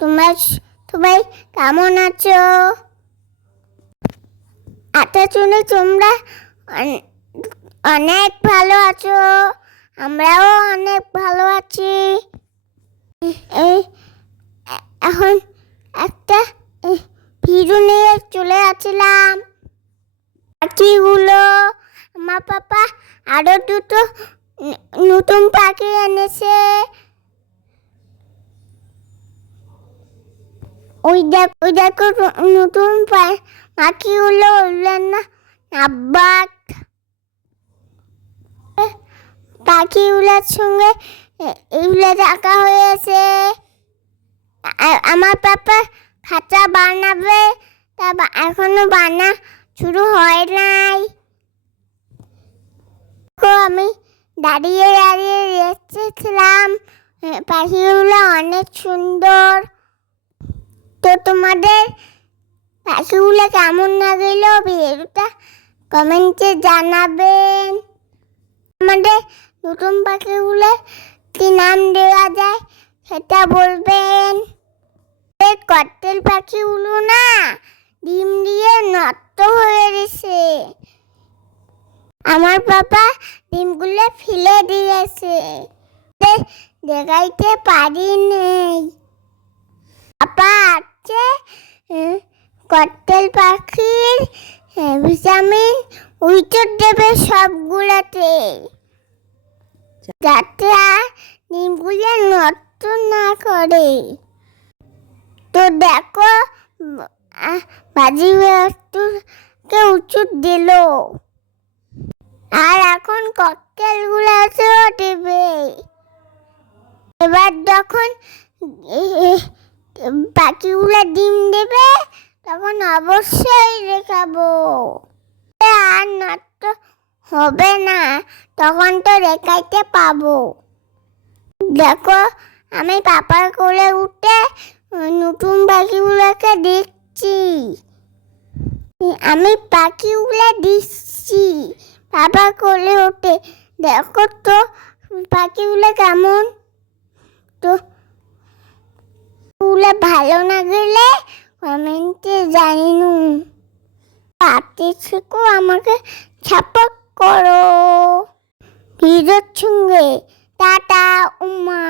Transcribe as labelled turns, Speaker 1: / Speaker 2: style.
Speaker 1: তোমরা সবাই কেমন আছো? এত শুনে তোমরা অনেক ভালো আছো। আমরাও অনেক ভালো আছি। এই এখন একটা ভিডিও নিয়ে চলে আসছিলাম পাখিগুলো আমার পাপা আরও দুটো নতুন পাখি এনেছে। ওই দেখ, ওই দেখো নতুন পাখিগুলো ওগুলোর না। নাব্বাক পাখিগুলোর সঙ্গে এগুলো রাখা হয়েছে। আমার পাপা খাঁচা বানাবে, তা বা- এখনও বানা শুরু হয় নাই। আমি দাঁড়িয়ে দাঁড়িয়ে দেখতেছিলাম পাখিগুলো অনেক সুন্দর। তো তোমাদের পাখিগুলো কেমন লাগল ভিডিওটা কমেন্টে জানাবেন। আমাদের নতুন পাখিগুলো কি নাম দেওয়া যায় সেটা বলবেন। এই কটেল পাখিগুলো না ডিম দিয়ে নষ্ট হয়ে গেছে। আমার বাবা ডিমগুলো ফেলে দিয়েছে। দেখাইতে পারি নেই। আপা আছে কটেল পাখির ভিটামিন উইচট দেবে সবগুলোতে। যাতে আর ডিমগুলো নষ্ট না করে। তো দেখো বাজি কে উঁচু দিল। আর এখন ককটেলগুলো আছে দেবে এবার যখন পাখিগুলো ডিম দেবে, তখন অবশ্যই দেখাবো। আর নষ্ট হবে না, তখন তো রেখাইতে পাবো। দেখো, আমি পাপার কোলে উঠে নতুন পাখিগুলোকে দেখছি। আমি পাখিগুলো দিচ্ছি। বাবা কোলে ওঠে। দেখো তো, পাখিগুলো কেমন? তো ওগুলো ভালো না গেলে? কমেন্টে জানিনু পাতে থেকেও আমাকে সাপোর্ট করো। ভিডিওর সঙ্গে টাটা, উমা।